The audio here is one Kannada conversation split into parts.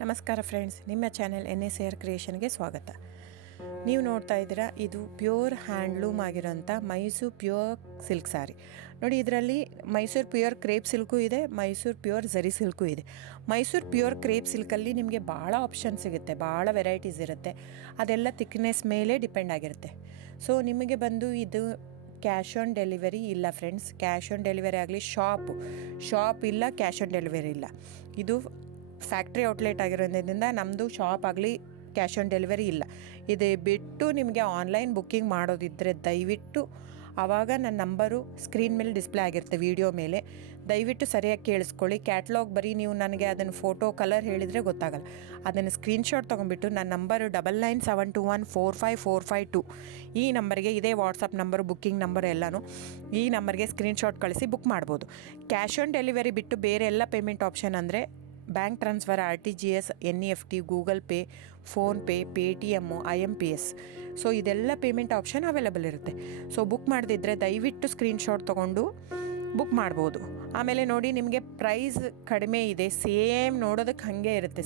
ನಮಸ್ಕಾರ ಫ್ರೆಂಡ್ಸ್, ನಿಮ್ಮ ಚಾನೆಲ್ NSAR ಕ್ರಿಯೇಷನ್ಗೆ ಸ್ವಾಗತ. ನೀವು ನೋಡ್ತಾ ಇದ್ದೀರಾ, ಇದು ಪ್ಯೂರ್ ಹ್ಯಾಂಡ್ಲೂಮ್ ಆಗಿರೋಂಥ ಮೈಸೂರು ಪ್ಯೂರ್ ಸಿಲ್ಕ್ ಸ್ಯಾರಿ. ನೋಡಿ, ಇದರಲ್ಲಿ ಮೈಸೂರು ಪ್ಯೂರ್ ಕ್ರೇಪ್ ಸಿಲ್ಕು ಇದೆ, ಮೈಸೂರು ಪ್ಯೂರ್ ಝರಿ ಸಿಲ್ಕು ಇದೆ. ಮೈಸೂರು ಪ್ಯೂರ್ ಕ್ರೇಪ್ ಸಿಲ್ಕಲ್ಲಿ ನಿಮಗೆ ಭಾಳ ಆಪ್ಷನ್ ಸಿಗುತ್ತೆ, ಭಾಳ ವೆರೈಟೀಸ್ ಇರುತ್ತೆ. ಅದೆಲ್ಲ ಥಿಕ್ನೆಸ್ ಮೇಲೆ ಡಿಪೆಂಡ್ ಆಗಿರುತ್ತೆ. ಸೊ ನಿಮಗೆ ಬಂದು ಇದು ಕ್ಯಾಶ್ ಆನ್ ಡೆಲಿವರಿ ಇಲ್ಲ ಫ್ರೆಂಡ್ಸ್. ಕ್ಯಾಶ್ ಆನ್ ಡೆಲಿವರಿ ಆಗಲಿ, ಶಾಪ್ ಇಲ್ಲ, ಕ್ಯಾಶ್ ಆನ್ ಡೆಲಿವರಿ ಇಲ್ಲ. ಇದು ಫ್ಯಾಕ್ಟ್ರಿ ಔಟ್ಲೆಟ್ ಆಗಿರೋದ್ರಿಂದ ನಮ್ಮದು ಶಾಪ್ ಆಗಲಿ ಕ್ಯಾಶ್ ಆನ್ ಡೆಲಿವರಿ ಇಲ್ಲ. ಇದು ಬಿಟ್ಟು ನಿಮಗೆ ಆನ್ಲೈನ್ ಬುಕ್ಕಿಂಗ್ ಮಾಡೋದಿದ್ದರೆ ದಯವಿಟ್ಟು ಆವಾಗ ನನ್ನ ನಂಬರು ಸ್ಕ್ರೀನ್ ಮೇಲೆ ಡಿಸ್ಪ್ಲೇ ಆಗಿರುತ್ತೆ, ವಿಡಿಯೋ ಮೇಲೆ. ದಯವಿಟ್ಟು ಸರಿಯಾಗಿ ಕೇಳಿಸ್ಕೊಳ್ಳಿ. ಕ್ಯಾಟ್ಲಾಗ್ ಬರೀ ನೀವು ನನಗೆ ಅದನ್ನು ಫೋಟೋ ಕಲರ್ ಹೇಳಿದರೆ ಗೊತ್ತಾಗಲ್ಲ. ಅದನ್ನು ಸ್ಕ್ರೀನ್ಶಾಟ್ ತೊಗೊಂಡ್ಬಿಟ್ಟು ನನ್ನ ನಂಬರು 9972145452 ಈ ನಂಬರ್ಗೆ, ಇದೇ ವಾಟ್ಸಪ್ ನಂಬರು, ಬುಕ್ಕಿಂಗ್ ನಂಬರ್ ಎಲ್ಲನೂ ಈ ನಂಬರ್ಗೆ ಸ್ಕ್ರೀನ್ಶಾಟ್ ಕಳಿಸಿ ಬುಕ್ ಮಾಡ್ಬೋದು. ಕ್ಯಾಶ್ ಆನ್ ಡೆಲಿವರಿ ಬಿಟ್ಟು ಬೇರೆ ಎಲ್ಲ ಪೇಮೆಂಟ್ ಆಪ್ಷನ್ ಅಂದರೆ bank transfer, RTGS, NEFT, Google pay, PhonePe, Paytm, IMPS. So ಇದೆಲ್ಲ ಪೇಮೆಂಟ್ ಆಪ್ಷನ್ ಅವೈಲೇಬಲ್ ಇರುತ್ತೆ. ಸೊ ಬುಕ್ ಮಾಡದಿದ್ದರೆ ದಯವಿಟ್ಟು ಸ್ಕ್ರೀನ್ಶಾಟ್ ತೊಗೊಂಡು ಬುಕ್ ಮಾಡ್ಬೋದು. ಆಮೇಲೆ ನೋಡಿ, ನಿಮಗೆ ಪ್ರೈಸ್ ಕಡಿಮೆ ಇದೆ, ಸೇಮ್ ನೋಡೋದಕ್ಕೆ ಹಾಗೆ ಇರುತ್ತೆ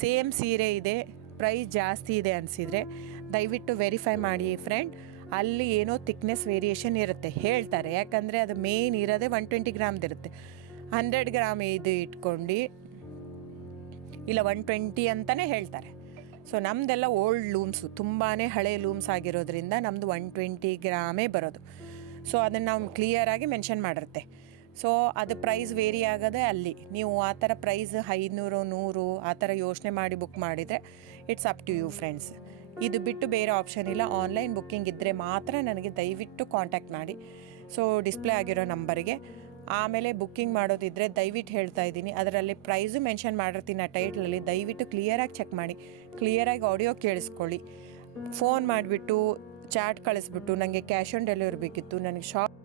ಸೇಮ್ ಸೀರೆ ಇದೆ, ಪ್ರೈಸ್ ಜಾಸ್ತಿ ಇದೆ ಅನಿಸಿದರೆ ದಯವಿಟ್ಟು ವೆರಿಫೈ ಮಾಡಿ ಫ್ರೆಂಡ್. ಅಲ್ಲಿ ಏನೋ ಥಿಕ್ನೆಸ್ ವೇರಿಯೇಷನ್ ಇರುತ್ತೆ ಹೇಳ್ತಾರೆ, ಯಾಕಂದರೆ ಅದು ಮೇನ್ ಇರೋದೇ 120 ಗ್ರಾಮ್ದಿರುತ್ತೆ. 100 ಗ್ರಾಮ್ ಇದು ಇಟ್ಕೊಂಡು ಇಲ್ಲ 120 ಅಂತಲೇ ಹೇಳ್ತಾರೆ. ಸೊ ನಮ್ಮದೆಲ್ಲ ಓಲ್ಡ್ ಲೂಮ್ಸು, ತುಂಬಾ ಹಳೆ ಲೂಮ್ಸ್ ಆಗಿರೋದ್ರಿಂದ ನಮ್ಮದು 120 ಗ್ರಾಮೇ ಬರೋದು. ಸೊ ಅದನ್ನು ನಾವು ಕ್ಲಿಯರಾಗಿ ಮೆನ್ಷನ್ ಮಾಡಿರುತ್ತೆ. ಸೊ ಅದು ಪ್ರೈಸ್ ವೇರಿ ಆಗೋದೇ ಅಲ್ಲಿ. ನೀವು ಆ ಥರ ಪ್ರೈಸ್ 500, 100 ಆ ಥರ ಯೋಚನೆ ಮಾಡಿ ಬುಕ್ ಮಾಡಿದರೆ it's up to you friends. ಇದು ಬಿಟ್ಟು ಬೇರೆ ಆಪ್ಷನ್ ಇಲ್ಲ. ಆನ್ಲೈನ್ ಬುಕ್ಕಿಂಗ್ ಇದ್ದರೆ ಮಾತ್ರ ನನಗೆ ದಯವಿಟ್ಟು ಕಾಂಟ್ಯಾಕ್ಟ್ ಮಾಡಿ. ಸೊ ಡಿಸ್ಪ್ಲೇ ಆಗಿರೋ ನಂಬರಿಗೆ. ಆಮೇಲೆ ಬುಕ್ಕಿಂಗ್ ಮಾಡೋದಿದ್ದರೆ ದಯವಿಟ್ಟು ಹೇಳ್ತಾ ಇದ್ದೀನಿ, ಅದರಲ್ಲಿ ಪ್ರೈಸು ಮೆನ್ಷನ್ ಮಾಡಿರ್ತೀನಿ ಆ ಟೈಟ್ಲಲ್ಲಿ. ದಯವಿಟ್ಟು ಕ್ಲಿಯರಾಗಿ ಚೆಕ್ ಮಾಡಿ, ಕ್ಲಿಯರಾಗಿ ಆಡಿಯೋ ಕೇಳಿಸ್ಕೊಳ್ಳಿ. ಫೋನ್ ಮಾಡಿಬಿಟ್ಟು ಚಾಟ್ ಕಳಿಸ್ಬಿಟ್ಟು ನನಗೆ ಕ್ಯಾಶ್ ಆನ್ ಡೆಲಿವರಿ ಬೇಕಿತ್ತು, ನನಗೆ ಶಾಪ್